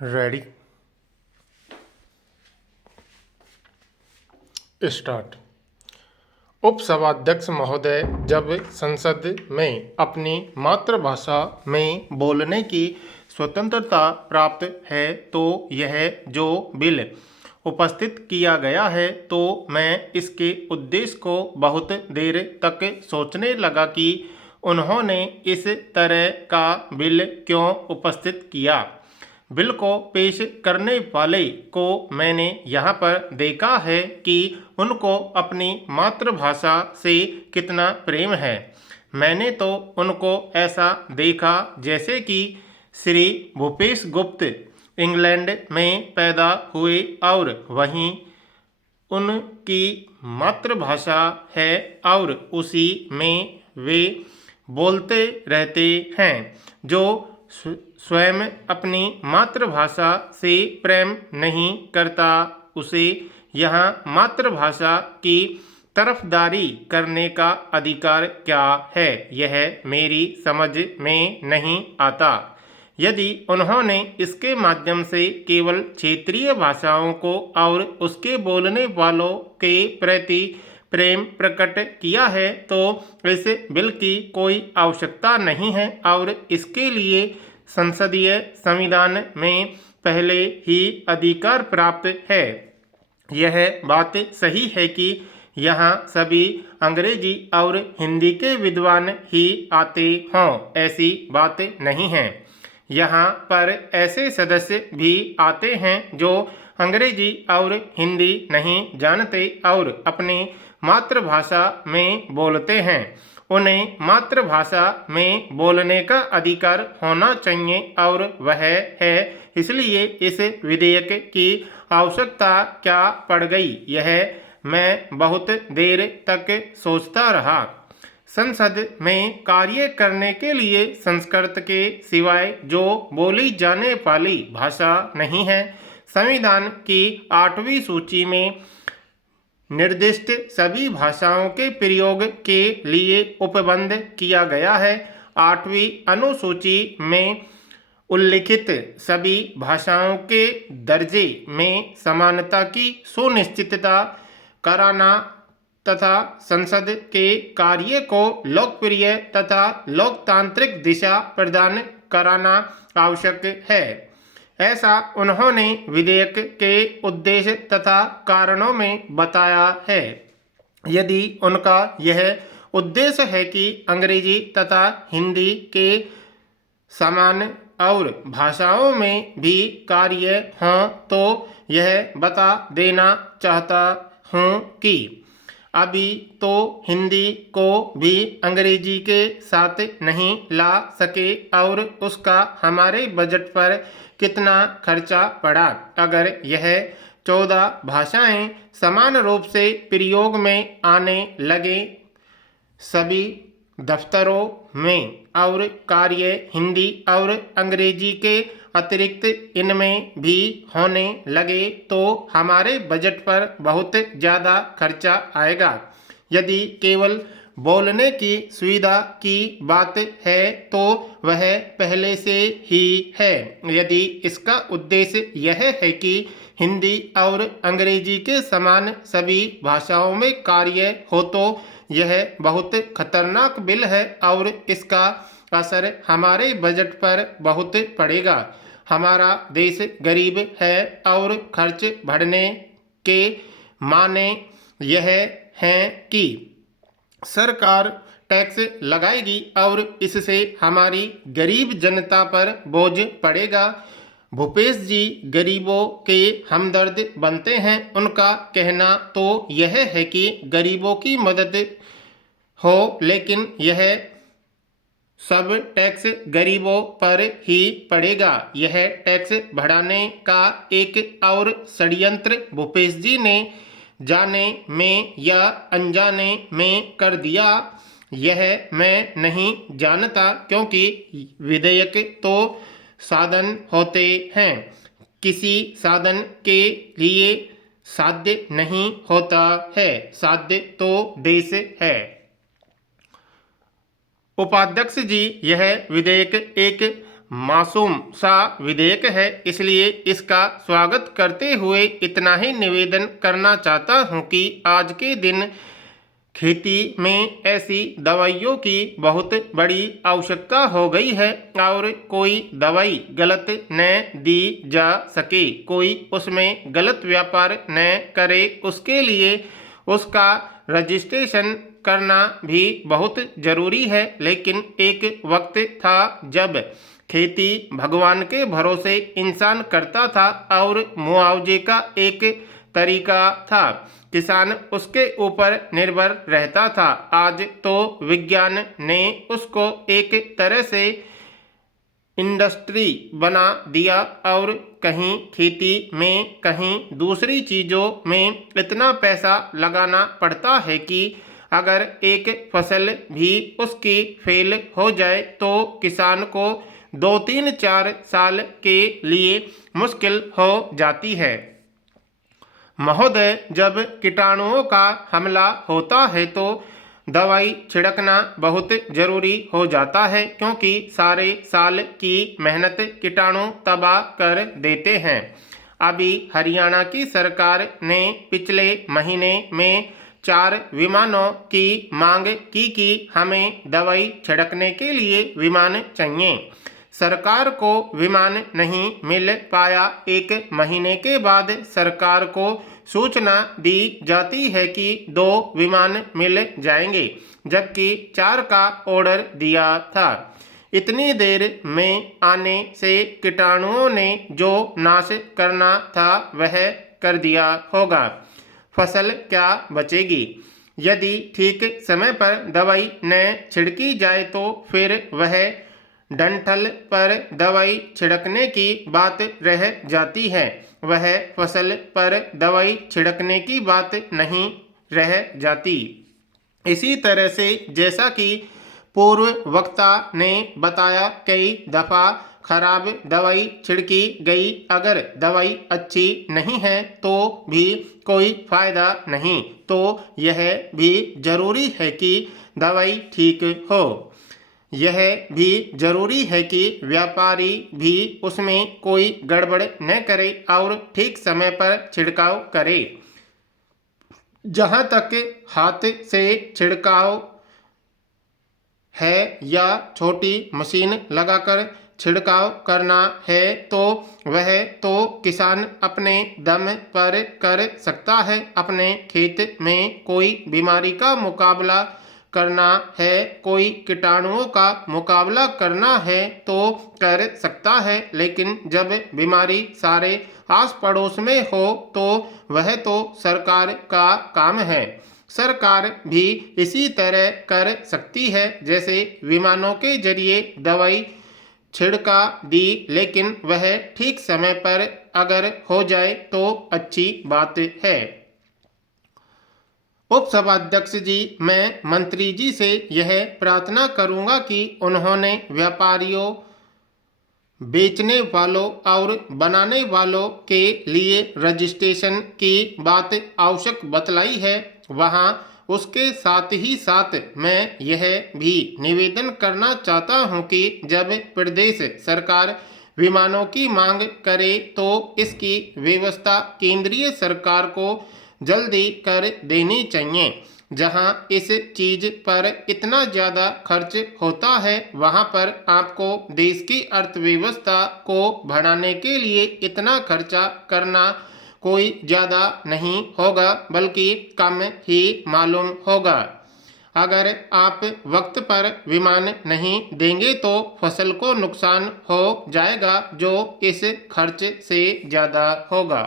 Ready start. उपसभाध्यक्ष महोदय, जब संसद में अपनी मातृभाषा में बोलने की स्वतंत्रता प्राप्त है तो यह जो बिल उपस्थित किया गया है तो मैं इसके उद्देश्य को बहुत देर तक सोचने लगा कि उन्होंने इस तरह का बिल क्यों उपस्थित किया। बिल को पेश करने वाले को मैंने यहाँ पर देखा है कि उनको अपनी मातृभाषा से कितना प्रेम है। मैंने तो उनको ऐसा देखा जैसे कि श्री भूपेश गुप्त इंग्लैंड में पैदा हुए और वहीं उनकी मातृभाषा है और उसी में वे बोलते रहते हैं। जो स्वयं अपनी मातृभाषा से प्रेम नहीं करता उसे यहाँ मातृभाषा की तरफदारी करने का अधिकार क्या है, यह मेरी समझ में नहीं आता। यदि उन्होंने इसके माध्यम से केवल क्षेत्रीय भाषाओं को और उसके बोलने वालों के प्रति प्रेम प्रकट किया है तो इस बिल की कोई आवश्यकता नहीं है और इसके लिए संसदीय संविधान में पहले ही अधिकार प्राप्त है। यह बात सही है कि यहाँ सभी अंग्रेजी और हिंदी के विद्वान ही आते हों, ऐसी बात नहीं है। यहाँ पर ऐसे सदस्य भी आते हैं जो अंग्रेजी और हिंदी नहीं जानते और अपनी मातृभाषा में बोलते हैं। उन्हें मातृभाषा में बोलने का अधिकार होना चाहिए और वह है, इसलिए इस विधेयक की आवश्यकता क्या पड़ गई, यह मैं बहुत देर तक सोचता रहा। संसद में कार्य करने के लिए संस्कृत के सिवाय जो बोली जाने वाली भाषा नहीं है। संविधान की 8वीं सूची में निर्दिष्ट सभी भाषाओं के प्रयोग के लिए उपबंध किया गया है। 8वीं अनुसूची में उल्लिखित सभी भाषाओं के दर्जे में समानता की सुनिश्चितता कराना तथा संसद के कार्य को लोकप्रिय तथा लोकतांत्रिक दिशा प्रदान कराना आवश्यक है। ऐसा उन्होंने विधेयक के उद्देश्य तथा कारणों में बताया है। यदि उनका यह उद्देश्य है कि अंग्रेजी तथा हिंदी के समान और भाषाओं में भी कार्य हों तो यह बता देना चाहता हूँ कि अभी तो हिंदी को भी अंग्रेजी के साथ नहीं ला सके और उसका हमारे बजट पर कितना खर्चा पड़ा। अगर यह 14 भाषाएं समान रूप से प्रयोग में आने लगे सभी दफ्तरों में और कार्य हिंदी और अंग्रेजी के अतिरिक्त इनमें भी होने लगे तो हमारे बजट पर बहुत ज़्यादा खर्चा आएगा। यदि केवल बोलने की सुविधा की बात है तो वह पहले से ही है। यदि इसका उद्देश्य यह है कि हिंदी और अंग्रेजी के समान सभी भाषाओं में कार्य हो तो यह बहुत खतरनाक बिल है और इसका असर हमारे बजट पर बहुत पड़ेगा। हमारा देश गरीब है और खर्च बढ़ने के माने यह है कि सरकार टैक्स लगाएगी और इससे हमारी गरीब जनता पर बोझ पड़ेगा। भूपेश जी गरीबों के हमदर्द बनते हैं। उनका कहना तो यह है कि गरीबों की मदद हो, लेकिन यह सब टैक्स गरीबों पर ही पड़ेगा। यह टैक्स बढ़ाने का एक और षड्यंत्र भूपेश जी ने जाने में या अनजाने में कर दिया, यह मैं नहीं जानता, क्योंकि विधेयक तो साधन होते हैं, किसी साधन के लिए साध्य नहीं होता है, साध्य तो देश है। उपाध्यक्ष जी, यह विधेयक एक मासूम सा विधेयक है, इसलिए इसका स्वागत करते हुए इतना ही निवेदन करना चाहता हूं कि आज के दिन खेती में ऐसी दवाइयों की बहुत बड़ी आवश्यकता हो गई है और कोई दवाई गलत न दी जा सके, कोई उसमें गलत व्यापार न करे, उसके लिए उसका रजिस्ट्रेशन करना भी बहुत जरूरी है। लेकिन एक वक्त था जब खेती भगवान के भरोसे इंसान करता था और मुआवजे का एक तरीका था, किसान उसके ऊपर निर्भर रहता था। आज तो विज्ञान ने उसको एक तरह से इंडस्ट्री बना दिया और कहीं खेती में कहीं दूसरी चीज़ों में इतना पैसा लगाना पड़ता है कि अगर एक फसल भी उसकी फेल हो जाए तो किसान को 2-3-4 साल के लिए मुश्किल हो जाती है। महोदय, जब कीटाणुओं का हमला होता है तो दवाई छिड़कना बहुत जरूरी हो जाता है, क्योंकि सारे साल की मेहनत कीटाणु तबाह कर देते हैं। अभी हरियाणा की सरकार ने पिछले महीने में 4 विमानों की मांग की कि हमें दवाई छिड़कने के लिए विमान चाहिए। सरकार को विमान नहीं मिल पाया। 1 महीने के बाद सरकार को सूचना दी जाती है कि 2 विमान मिल जाएंगे, जबकि 4 का ऑर्डर दिया था। इतनी देर में आने से कीटाणुओं ने जो नाश करना था वह कर दिया होगा। फसल क्या बचेगी? यदि ठीक समय पर दवाई न छिड़की जाए तो फिर वह डंठल पर दवाई छिड़कने की बात रह जाती है, वह फसल पर दवाई छिड़कने की बात नहीं रह जाती। इसी तरह से जैसा कि पूर्व वक्ता ने बताया, कई दफ़ा खराब दवाई छिड़की गई, अगर दवाई अच्छी नहीं है तो भी कोई फ़ायदा नहीं, तो यह भी जरूरी है कि दवाई ठीक हो। यह भी जरूरी है कि व्यापारी भी उसमें कोई गड़बड़ न करे और ठीक समय पर छिड़काव करे। जहाँ तक हाथ से छिड़काव है या छोटी मशीन लगाकर छिड़काव करना है तो वह तो किसान अपने दम पर कर सकता है। अपने खेत में कोई बीमारी का मुकाबला करना है, कोई कीटाणुओं का मुकाबला करना है तो कर सकता है, लेकिन जब बीमारी सारे आस पड़ोस में हो तो वह तो सरकार का काम है। सरकार भी इसी तरह कर सकती है, जैसे विमानों के जरिए दवाई छिड़का दी, लेकिन वह ठीक समय पर अगर हो जाए तो अच्छी बात है। उपसभाध्यक्ष जी, मैं मंत्री जी से यह प्रार्थना करूंगा कि उन्होंने व्यापारियों, बेचने वालों और बनाने वालों के लिए रजिस्ट्रेशन की बात आवश्यक बतलाई है। वहाँ उसके साथ ही साथ मैं यह भी निवेदन करना चाहता हूँ कि जब प्रदेश सरकार विमानों की मांग करे तो इसकी व्यवस्था केंद्रीय सरकार को जल्दी कर देनी चाहिए। जहां इस चीज पर इतना ज़्यादा खर्च होता है, वहां पर आपको देश की अर्थव्यवस्था को बढ़ाने के लिए इतना खर्चा करना कोई ज़्यादा नहीं होगा, बल्कि कम ही मालूम होगा। अगर आप वक्त पर विमान नहीं देंगे तो फसल को नुकसान हो जाएगा, जो इस खर्च से ज़्यादा होगा।